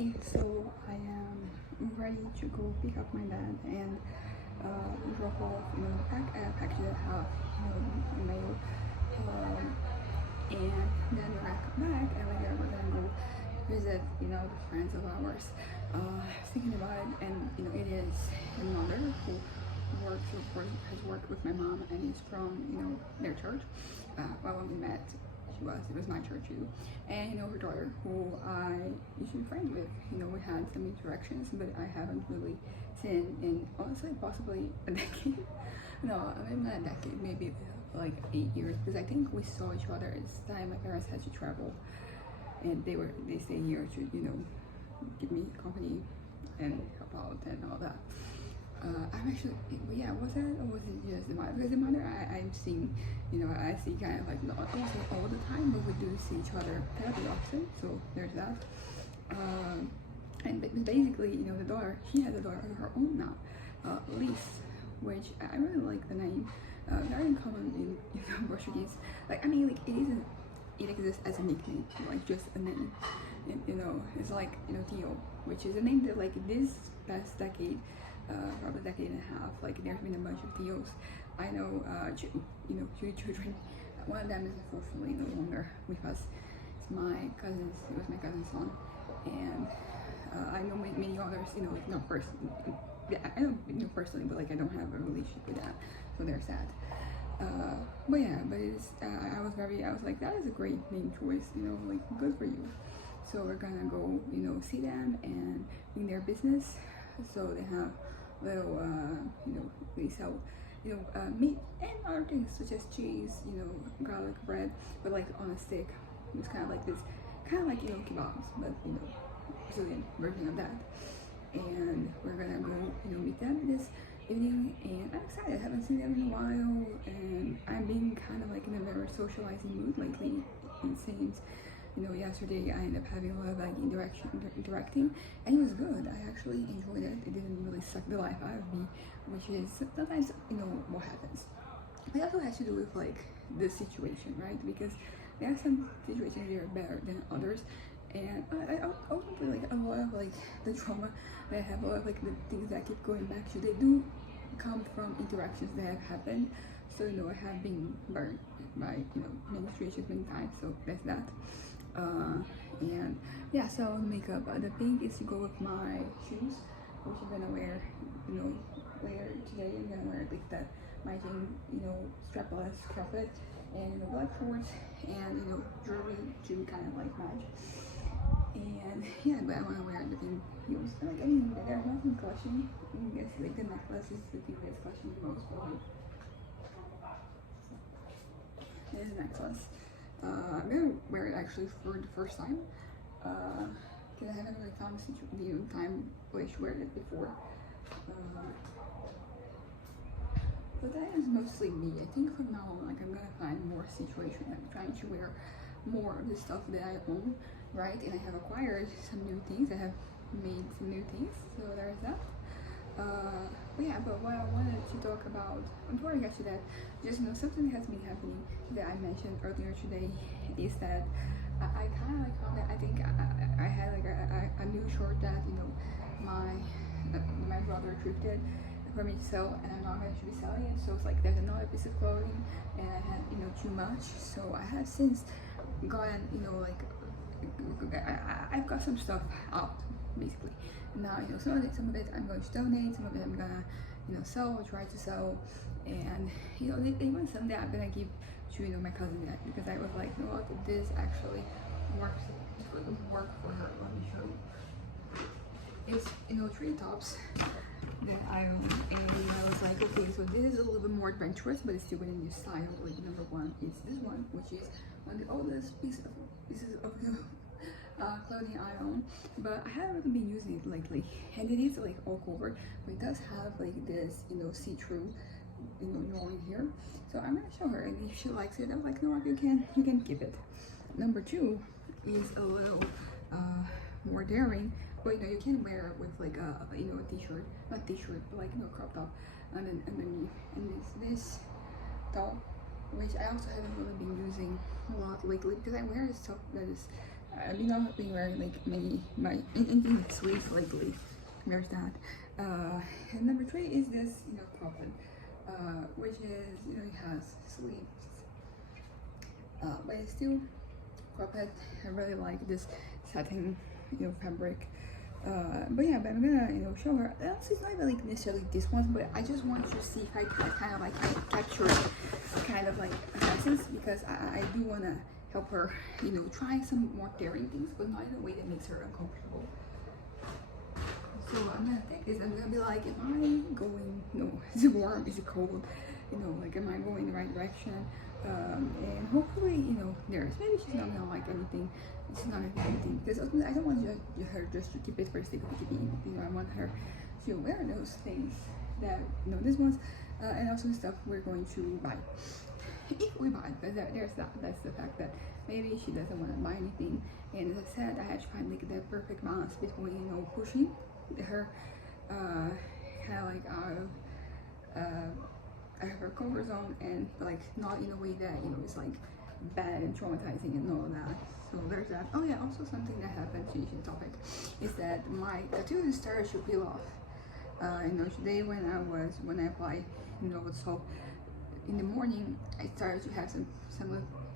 Hey, so I am ready to go pick up my dad and drop off, package that I have, mail, and then when I come back, and we're gonna go visit, the friends of ours. I was thinking about it, and it is a mother who has worked with my mom, and is from their church. Well, when we met, it was my church too, and her daughter, who I used to be friends with. We had some interactions, but I haven't really seen in, honestly, possibly a decade. No, maybe not a decade, maybe like 8 years, because I think we saw each other at the time my parents had to travel, and they stayed here to give me company and help out and all that. I'm actually, yeah, was that, or was it just the mother? Because the mother, I'm seeing, I see kind of like not also all the time, but we do see each other fairly often, so there's that. And basically, the daughter, she has a daughter of her own now, Lise, which I really like the name. Very common in Portuguese. Like, I mean, like it exists as a nickname, like just a name. And, it's like Tio, which is a name that like this past decade, probably a decade and a half, like there's been a bunch of Tios. I know two children. One of them is unfortunately no longer with us. It was my cousin's son, and I know many others, like not personally. Yeah, I don't know personally, but like I don't have a relationship with that, so there's that. But it's I was like, that is a great name choice, like good for you. So we're gonna go, see them and in their business. So they have little, they sell, meat and other things such as cheese, garlic bread, but like on a stick. It's kind of like this, kind of like kebabs, but Brazilian version of that. And we're gonna go, meet them this evening, and I'm excited. I haven't seen them in a while, and I'm being kind of like in a very socializing mood lately. It seems, yesterday I ended up having a lot of like interacting, and it was good. I actually enjoyed it. It didn't really suck the life out of me, which is sometimes what happens. It also has to do with like the situation, right? Because there are some situations that are better than others, and I ultimately, like a lot of like the trauma that I have, a lot of like the things that I keep going back to, they do come from interactions that have happened. So I have been burned by many situations many times, so that's that. And yeah, so makeup, the pink is to go with my shoes, which I'm gonna wear later today. I'm gonna wear like that my jean strapless carpet, and black shorts, and jewelry to kind of like match. And yeah, but I want to wear the pink heels. Like, I mean, there's nothing clutching. I guess like the necklace is the thing that's clutching the most for me. This necklace. I'm gonna wear it actually for the first time. Because I haven't really found the time where I should wear it before. But that is mostly me. I think from now on, like I'm gonna find more situations. I'm trying to wear more of the stuff that I own, right? And I have acquired some new things. I have made some new things, so there's that. But yeah, but what I wanted to talk about before I get to that, just something has been happening that I mentioned earlier today, is that I kind of like found that I think I had like a new short that my brother thrifted for me to sell, and I'm not going to be selling it. So it's like there's another piece of clothing, and I had too much. So I have since gotten like I've got some stuff out basically. Now some of it I'm going to donate, some of it I'm gonna sell or try to sell, and even some that I'm gonna give to my cousin, because I was like, what, this actually works, work for her. Let me show you. It's 3 tops that I own, and I was like, okay, so this is a little bit more adventurous, but it's still within your style. Like number one is this one, which is one of the oldest pieces of clothing I own, but I haven't really been using it lately, and it is like all covered, but it does have like this see-through drawing here. So I'm gonna show her, and if she likes it, I'm like, no, you can keep it. Number 2 is a little more daring, but you can wear it with like a t-shirt, not t-shirt, but like crop top, and then underneath, and it's this top, which I also haven't really been using a lot lately, because I wear stuff that is I've been not being wearing like my anything sleeves lately. There's that. And number three is this, cropped, which is, it has sleeves, but it's still cropped. I really like this satin, fabric. But yeah, but I'm gonna, show her. Also, it's not even like necessarily this one, but I just want to see if I can kind of like capture kind of like essence, because I do want to help her, try some more daring things, but not in a way that makes her uncomfortable. So I'm gonna take this. I'm gonna be like, am I going? Is it warm? Is it cold? Like, am I going the right direction? And hopefully, there's maybe she's not gonna like anything. She's not gonna like anything, because ultimately I don't want her just to keep it for the sake of keeping. I want her to wear those things that this ones, and also stuff we're going to buy. If we buy, because there's that. That's the fact that maybe she doesn't want to buy anything. And as I said, I had to find like the perfect balance between pushing her kind of like out of her comfort zone, and like not in a way that is like bad and traumatizing and all of that. So there's that. Oh yeah, also something that happened, changing topic, is that my tattoo started to peel off. Today when I applied the soap in the morning, I started to have some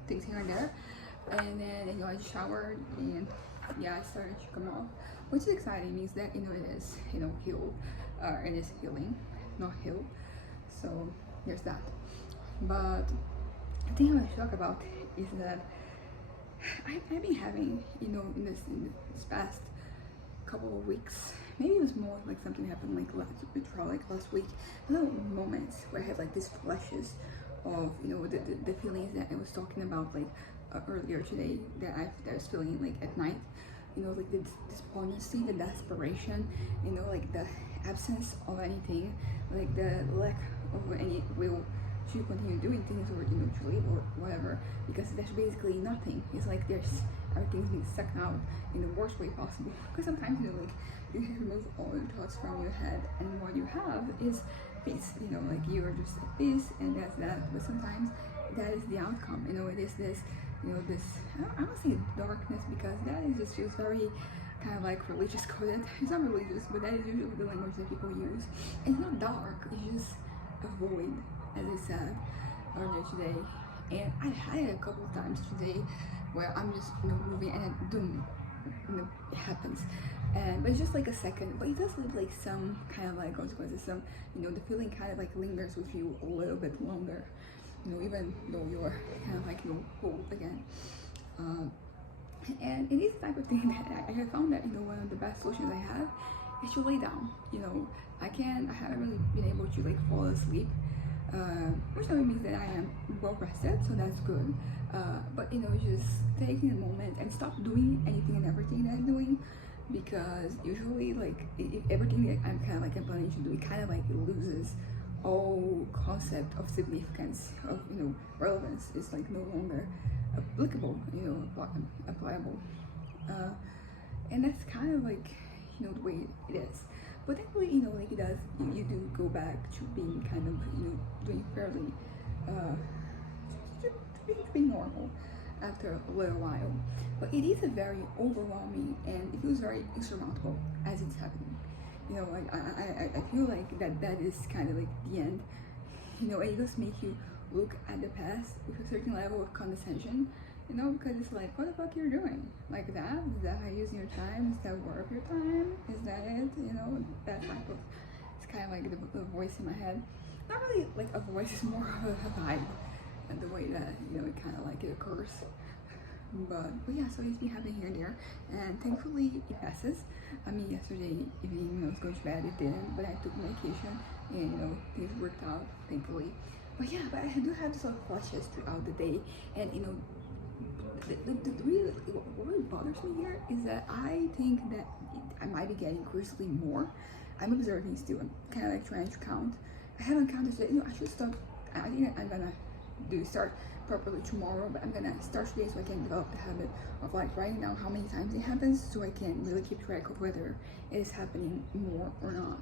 things here and there, and then I showered, and yeah, it started to come off, which is exciting. Means that it is healed, it is healing, not healed. So there's that. But the thing I want to talk about is that I've been having in this past couple of weeks, maybe it was more like something happened like last week, little moments where I have like these flashes of the feelings that I was talking about like earlier today, that I was feeling like at night, like the despondency, the desperation, like the absence of anything, like the lack of any will to continue doing things, or to live or whatever, because there's basically nothing. It's like everything's being sucked out in the worst way possible, because sometimes like you have to remove all your thoughts from your head, and what you have is peace, like you are just at peace, and that's that. But sometimes that is the outcome, it is this this, I don't say darkness, because that is just feels very kind of like religious coded. It's not religious, but that is usually the language that people use. It's not dark, it's just a void, as I said earlier today. And I had it a couple of times today where I'm just moving, and then boom, it happens. But it's just like a second, but it does leave like some kind of like consequences. Some the feeling kind of like lingers with you a little bit longer, even though you're kind of like whole again. And it is the type of thing that I have found that one of the best solutions I have is to lay down. I haven't really been able to like fall asleep, which only means that I am well rested, so that's good. But just taking a moment and stop doing anything and everything that I'm doing, because usually like everything that I'm kind of like planning to do, it kind of like loses all concept of significance, of relevance. Is like no longer applicable, applicable, and that's kind of like the way it is. But thankfully, like it does, you do go back to being kind of doing fairly to being normal after a little while. But it is a very overwhelming, and it feels very insurmountable as it's happening. Like I feel like that is kind of like the end. And it does make you look at the past with a certain level of condescension, because it's like, what the fuck you're doing? Like that? Is that how you're using your time? Is that worth your time? Is that it? That type of, it's kind of like the voice in my head. Not really like a voice, it's more of a vibe, and the way that, it kind of like it occurs. But yeah, so it's been happening here and there, and thankfully it passes. I mean, yesterday evening when I was going to bed, it didn't, but I took medication, and things worked out, thankfully. But yeah, but I do have some flashes throughout the day, and what really bothers me here is that I think that I might be getting increasingly more. I'm observing still. I'm kind of like trying to count. I haven't counted today. I should start. I think I'm gonna start properly tomorrow, but I'm gonna start today so I can develop the habit of like writing down how many times it happens, so I can really keep track of whether it is happening more or not,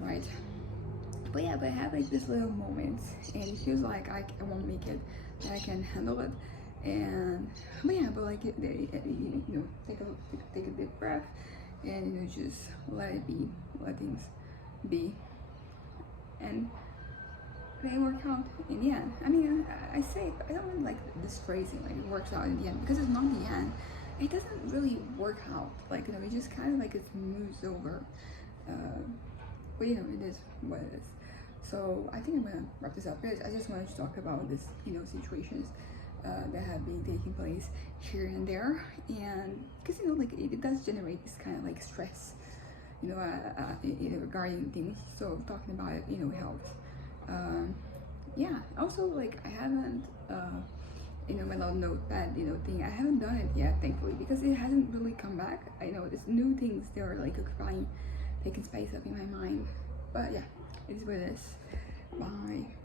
right? But I have like these little moments, and it feels like I won't make it, and I can handle it. And but yeah, but like you know, take a deep breath, and you know, just let it be, let things be, and they work out in the end. I mean, I say it, but I don't really like this phrasing, like it works out in the end, because it's not the end. It doesn't really work out. Like, you know, it just kind of like it moves over. But you know, it is what it is. So I think I'm gonna wrap this up. I just wanted to talk about this, you know, situations that have been taking place here and there, and because you know, like it does generate this kind of like stress, you know, regarding things. So talking about it, you know, helps. Yeah. Also, like I haven't, you know, my little notepad, you know, thing. I haven't done it yet, thankfully, because it hasn't really come back. I know there's new things that are like occupying, taking space up in my mind. But yeah, it is what it is. Bye.